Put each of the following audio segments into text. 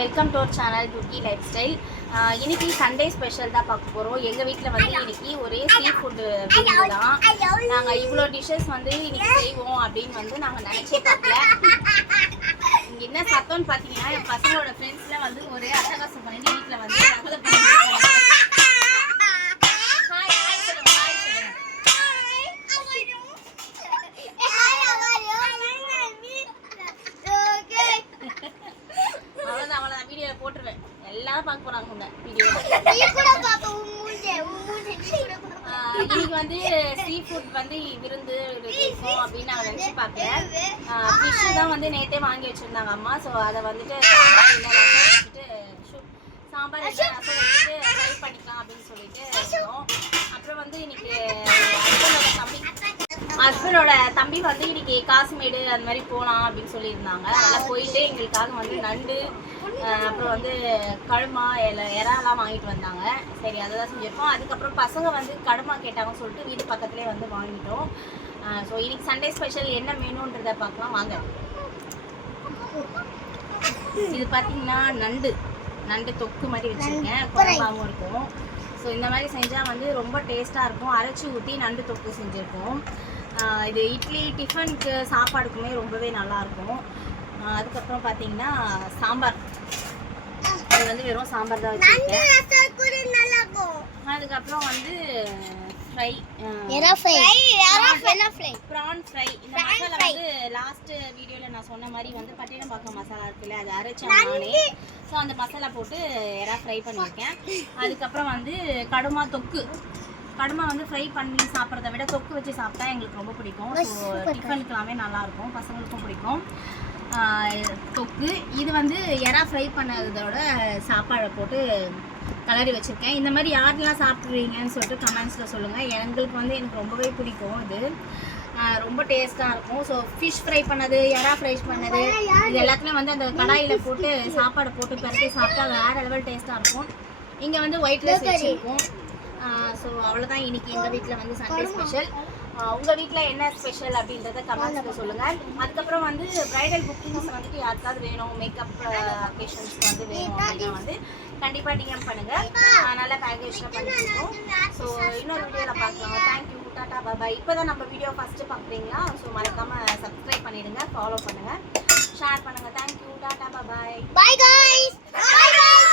Welcome to our channel குட்டி life style. இன்னைக்கு Sunday special தான் பார்க்க போகிறோம். எங்கள் வீட்டில் வந்து இன்னைக்கு ஒரே சீ ஃபுட்டு தான். நாங்கள் இவ்வளோ டிஷ்ஷஸ் வந்து இன்னைக்கு செய்வோம் அப்படின்னு வந்து நாங்கள் நினச்சே பார்க்கல. இங்கே என்ன சத்தம்னு பார்த்தீங்கன்னா என் பசங்களோட ஃப்ரெண்ட்ஸ்லாம் வந்து ஒரே அட்டகாசம் பண்ணிட்டு வீட்டில் வந்து ரகலை பண்ணிட்டு போட்டுருவேன். எல்லாரும் பார்க்க போறாங்க உங்க வீடியோ. இன்னைக்கு வந்து சீ ஃபுட் வந்து விருந்து இருக்கும் அப்படின்னு நான் நினைச்சு பார்த்தேன். ஃபிஷ் தான் வந்து நேற்றே வாங்கி வச்சிருந்தாங்க அம்மா. ஸோ அதை வந்துட்டு சாம்பார் ரசம் வச்சுட்டு ஃப்ரை பண்ணிக்கலாம் அப்படின்னு சொல்லிட்டு இருக்கோம். அப்புறம் வந்து இன்னைக்கு ஹஸ்பண்டோட தம்பி வந்து இன்னைக்கு காசுமேடு அந்த மாதிரி போகலாம் அப்படின்னு சொல்லியிருந்தாங்க. அதெல்லாம் போயிட்டு எங்களுக்காக வந்து நண்டு அப்புறம் வந்து கழுமா இறாலாம் வாங்கிட்டு வந்தாங்க. சரி அதை தான் செஞ்சுருக்கோம். அதுக்கப்புறம் பசங்க வந்து கடுமா கேட்டாங்கன்னு சொல்லிட்டு வீட்டு பக்கத்துலேயே வந்து வாங்கிட்டோம். ஸோ இன்னைக்கு சண்டே ஸ்பெஷல் என்ன மெனுன்றதை பார்க்கலாம் வாங்க. இது பார்த்தீங்கன்னா நண்டு தொக்கு மாதிரி வச்சுருக்கேன். குழம்பாகவும் இருக்கும். ஸோ இந்த மாதிரி செஞ்சால் வந்து ரொம்ப டேஸ்ட்டாக இருக்கும். அரைச்சி ஊற்றி நண்டு தொக்கு செஞ்சுருக்கோம். இது இட்லி டிஃபனுக்கு சாப்பாடுக்குமே ரொம்பவே நல்லாயிருக்கும். அதுக்கப்புறம் பார்த்தீங்கன்னா சாம்பார். இது வந்து வெறும் சாம்பார் தான் வச்சுருக்கேன். அதுக்கப்புறம் வந்து ஃப்ரை ப்ரான் ஃப்ரை. இந்த மசாலா வந்து லாஸ்ட் வீடியோவில் நான் சொன்ன மாதிரி வந்து பட்டினப்பாக்கம் மசாலா இருக்குல்ல, அது அரைச்சேன் நானே. ஸோ அந்த மசாலா போட்டு எறா ஃப்ரை பண்ணியிருக்கேன். அதுக்கப்புறம் வந்து கடுமா தொக்கு. கடுமா வந்து ஃப்ரை பண்ணி சாப்பிட்றத விட தொக்கு வச்சு சாப்பிட்டா எங்களுக்கு ரொம்ப பிடிக்கும். ஸோ டிஃபனுக்கெல்லாமே நல்லாயிருக்கும், பசங்களுக்கும் பிடிக்கும் தொக்கு. இது வந்து எறா ஃப்ரை பண்ணதோட சாப்பாடை போட்டு கலரி வச்சுருக்கேன். இந்த மாதிரி யாரெல்லாம் சாப்பிட்றீங்கன்னு சொல்லிட்டு கமெண்ட்ஸில் சொல்லுங்கள். எங்களுக்கு வந்து எனக்கு ரொம்பவே பிடிக்கும். இது ரொம்ப டேஸ்ட்டாக இருக்கும். ஸோ ஃபிஷ் ஃப்ரை பண்ணது, எறா ஃப்ரை பண்ணது, இது எல்லாத்துலேயும் வந்து அந்த கடாயில் போட்டு சாப்பாடை போட்டு பரட்டி சாப்பிட்டா வேறு லெவல் டேஸ்ட்டாக இருக்கும். இங்கே வந்து ஒயிட் ரைஸ் வச்சுருக்கோம். ஸோ அவ்வளோதான் இன்னைக்கு எங்கள் வீட்டில் வந்து சண்டே ஸ்பெஷல். உங்கள் வீட்டில் என்ன ஸ்பெஷல் அப்படின்றத கமெண்ட்ஸில் சொல்லுங்கள். அதுக்கப்புறம் வந்து ப்ரைடல் புக்கிங்ஸ் வந்துட்டு யாருக்காவது வேணும், மேக்கப் அக்கேஷன்ஸ்க்கு வந்து வேணும் அப்படின்னா வந்து கண்டிப்பாக டிஎம் பண்ணுங்கள். நல்லா பேக்கேஜில் பண்ணியிருக்கோம். ஸோ இன்னொரு வீடியோவில் பார்க்கலாம். தேங்க்யூ, டாட்டா, பாய். இப்போ தான் நம்ம வீடியோ ஃபஸ்ட்டு பார்க்குறீங்களா? ஸோ மறக்காமல் சப்ஸ்கிரைப் பண்ணிவிடுங்க, ஃபாலோ பண்ணுங்கள், ஷேர் பண்ணுங்கள். தேங்க்யூ, டாட்டா, பாய். Bye guys. Bye guys.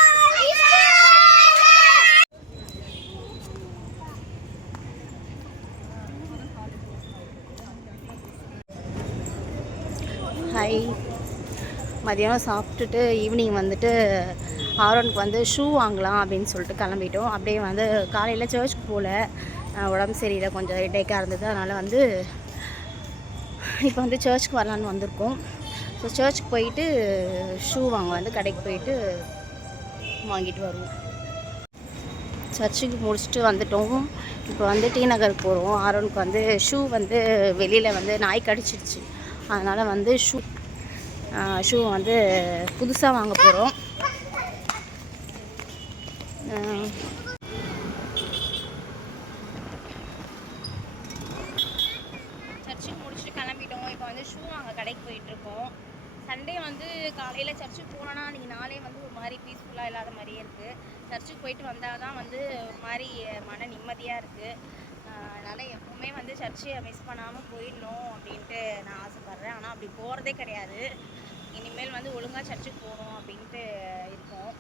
Hi. மதியானம் சாப்பிட்டுட்டு ஈவினிங் வந்துட்டு ஆரோனுக்கு வந்து ஷூ வாங்கலாம் அப்படின்னு சொல்லிட்டு கிளம்பிட்டோம். அப்படியே வந்து காலையில் சர்ச்சுக்கு போகல, உடம்பு சரியில்லை, கொஞ்சம் ஹெட்டேக்காக இருந்தது. அதனால் வந்து இப்போ வந்து சர்ச்சுக்கு வரலான்னு வந்திருக்கோம். ஸோ சர்ச்சுக்கு போயிட்டு ஷூ வாங்க வந்து கடைக்கு போயிட்டு வாங்கிட்டு வருவோம். சர்ச்சுக்கு முடிச்சுட்டு வந்துட்டோம். இப்போ வந்து டி நகர் போகிறோம். ஆரோனுக்கு வந்து ஷூ வந்து வெளியில் வந்து நாய் கடிச்சிடுச்சு. அதனால் வந்து ஷூ வந்து புதுசாக வாங்க போகிறோம். சர்ச்சுக்கு முடிச்சுட்டு கிளம்பிட்டோம். இப்போ வந்து ஷூ வாங்க கடைக்கு போயிட்டுருக்கோம். சண்டே வந்து காலையில் சர்ச்சுக்கு போனோன்னா அன்றைக்கி நாளே வந்து ஒரு மாதிரி பீஸ்ஃபுல்லாக இல்லாத மாதிரியே இருக்குது. சர்ச்சுக்கு போயிட்டு வந்தால் தான் வந்து ஒரு மாதிரி மன நிம்மதியாக இருக்குது. அதனால் எப்போவுமே வந்து சர்ச்சை மிஸ் பண்ணாமல் போயிடணும் அப்படின்ட்டு நான் ஆசைப்பட்றேன். ஆனால் அப்படி போகிறதே கிடையாது. இனிமேல் வந்து ஒழுங்காக சர்ச்சுக்கு போகணும் அப்படின்ட்டு இருக்கோம்.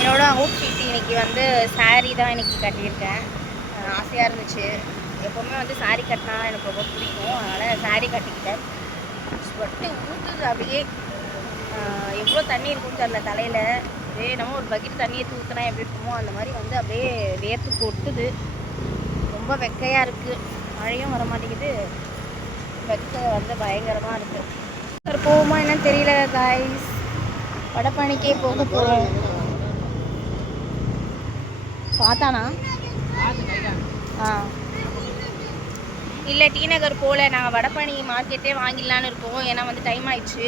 என்னோட அவுட்ஃபிட் இன்றைக்கி வந்து சாரீ தான் இன்றைக்கி கட்டியிருக்கேன். ஆசையாக இருந்துச்சு. எப்போவுமே வந்து சாரீ கட்டினா எனக்கு ரொம்ப பிடிக்கும். அதனால் சாரீ கட்டிக்கிட்டேன். ஸ்வெட்டு ஊற்றுது அப்படியே. எவ்வளோ தண்ணி இருக்குன்னு தெரியல தலையில். அப்படியே நம்ம ஒரு பக்கெட் தண்ணியை ஊற்றினா எப்படி இருக்குமோ அந்த மாதிரி வந்து அப்படியே வேர்த்து கொட்டுது. ரொம்ப வெக்கையாக இருக்குது. மழையும் வர மாட்டேங்குது. வெக்கை வந்து பயங்கரமாக இருக்குது. சார் போகுமா என்னன்னு தெரியல காய்ஸ். வடபழனிக்கே போக போகிறோம். பார்த்தானா? இல்லை, டி நகர் போகல. நாங்கள் வடபழனி மார்க்கெட்டே வாங்கிடலான்னு இருக்கோம். ஏன்னா வந்து டைம் ஆயிடுச்சு.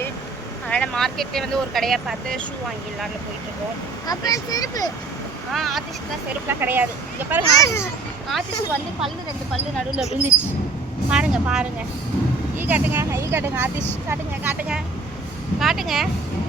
அதனால் மார்க்கெட்டே வந்து ஒரு கடையாக பார்த்து ஷூ வாங்கிடலான்னு போயிட்டுருக்கோம். அப்புறம் செருப்பு. ஆதிஷ்க்கு தான் செருப்புலாம் கிடையாது. இங்கே பாருங்க, ஆதிஷ்க்கு வந்து ரெண்டு பல்லு நடுவில் விழுந்துச்சு. பாருங்க. ஈ காட்டுங்க ஆதிஷ். காட்டுங்க காட்டுங்க